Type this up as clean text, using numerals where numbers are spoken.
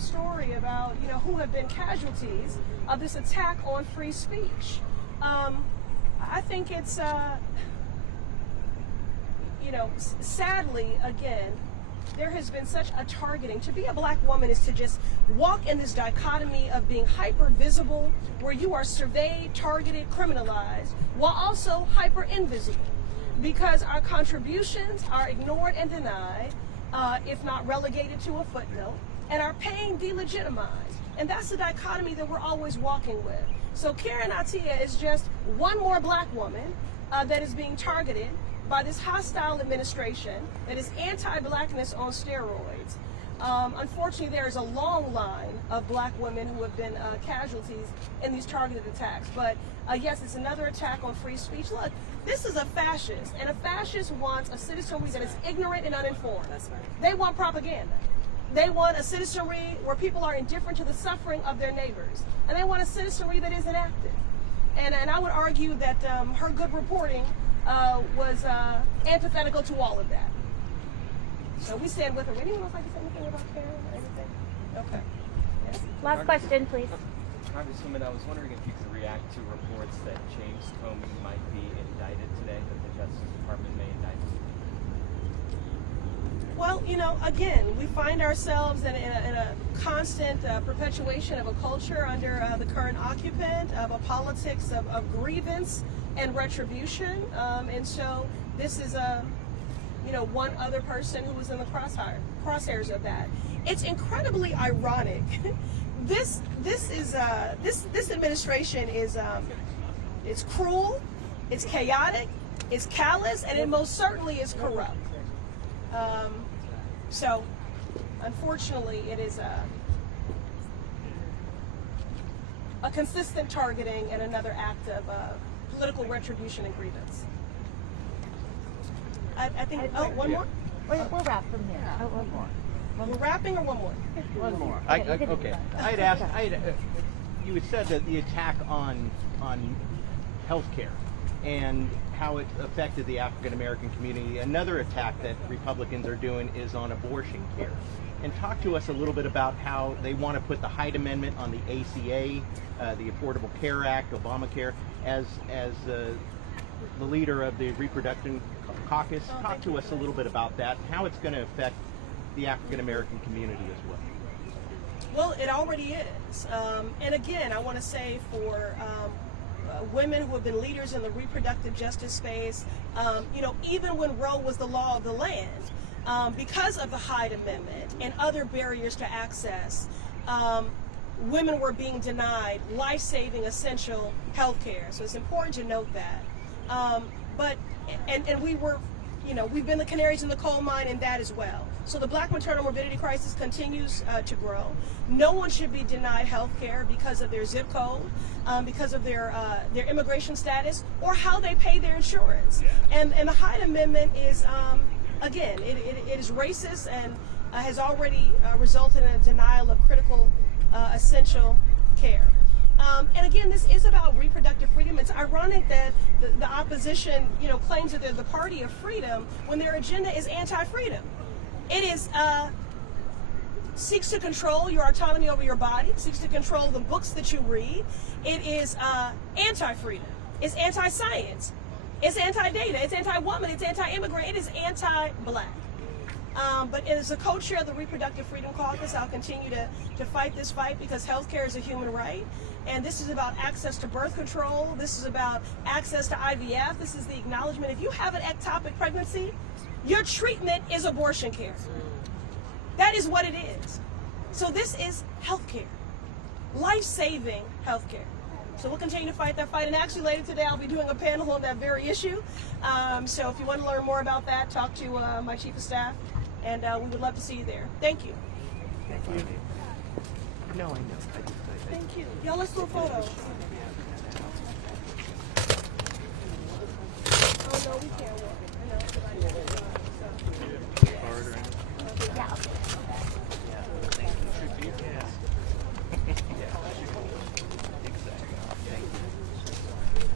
story about, who have been casualties of this attack on free speech. I think it's, sadly, again, there has been such a targeting. To be a black woman is to just walk in this dichotomy of being hyper visible, where you are surveyed, targeted, criminalized, while also hyper invisible, because our contributions are ignored and denied, if not relegated to a footnote, and our pain delegitimized. And that's the dichotomy that we're always walking with. So Karen Attiah is just one more black woman that is being targeted by this hostile administration that is anti-blackness on steroids. Unfortunately, there is a long line of black women who have been casualties in these targeted attacks. But yes, it's another attack on free speech. Look, this is a fascist, and a fascist wants a citizenry that is ignorant and uninformed. That's right. They want propaganda. They want a citizenry where people are indifferent to the suffering of their neighbors. And they want a citizenry that is inactive. And I would argue that her good reporting was antithetical to all of that. So we stand with her. Would anyone else like to say anything about Karen or anything? Okay. Yes. Last question, please. Congresswoman, I was wondering if you could react to reports that James Comey might be indicted today, that the Justice Department may indict him. Well, again, we find ourselves in a constant perpetuation of a culture under the current occupant, of a politics of grievance and retribution. And so this is one other person who was in the crosshairs of that. It's incredibly ironic. This administration is it's cruel, it's chaotic, it's callous, and it most certainly is corrupt. So, unfortunately, it is a consistent targeting and another act of political retribution and grievance. I think. Oh, one more. We'll wrap from here. Oh, one more. We're wrapping, or one more? One more. Okay. I had asked. You had said that the attack on healthcare and how it affected the African American community. Another attack that Republicans are doing is on abortion care. And talk to us a little bit about how they want to put the Hyde Amendment on the ACA, the Affordable Care Act, Obamacare, as the leader of the Reproductive Caucus. Talk to us a little bit about that, how it's going to affect the African American community as well. Well, it already is. And again, I want to say for women who have been leaders in the reproductive justice space, even when Roe was the law of the land, because of the Hyde Amendment and other barriers to access, women were being denied life-saving, essential health care. So it's important to note that. But we were, we've been the canaries in the coal mine in that as well. So the black maternal morbidity crisis continues to grow. No one should be denied health care because of their zip code, because of their immigration status, or how they pay their insurance. And the Hyde Amendment is, again, it is racist and has already resulted in a denial of critical, essential care. And again, this is about reproductive freedom. It's ironic that the opposition, claims that they're the party of freedom when their agenda is anti-freedom. It is seeks to control your autonomy over your body, seeks to control the books that you read. It is anti-freedom. It's anti-science. It's anti-data. It's anti-woman. It's anti-immigrant. It is anti-black. But as a co-chair of the Reproductive Freedom Caucus, I'll continue to fight this fight because healthcare is a human right. And this is about access to birth control. This is about access to IVF. This is the acknowledgement. If you have an ectopic pregnancy, your treatment is abortion care. That is what it is. So this is healthcare, life-saving healthcare. So we'll continue to fight that fight. And actually later today, I'll be doing a panel on that very issue. So if you want to learn more about that, talk to my chief of staff. And we would love to see you there. Thank you. Thank you. No, I know. Thank you. Y'all, let's do a photo. Oh, no, we can't walk. I know. Yeah.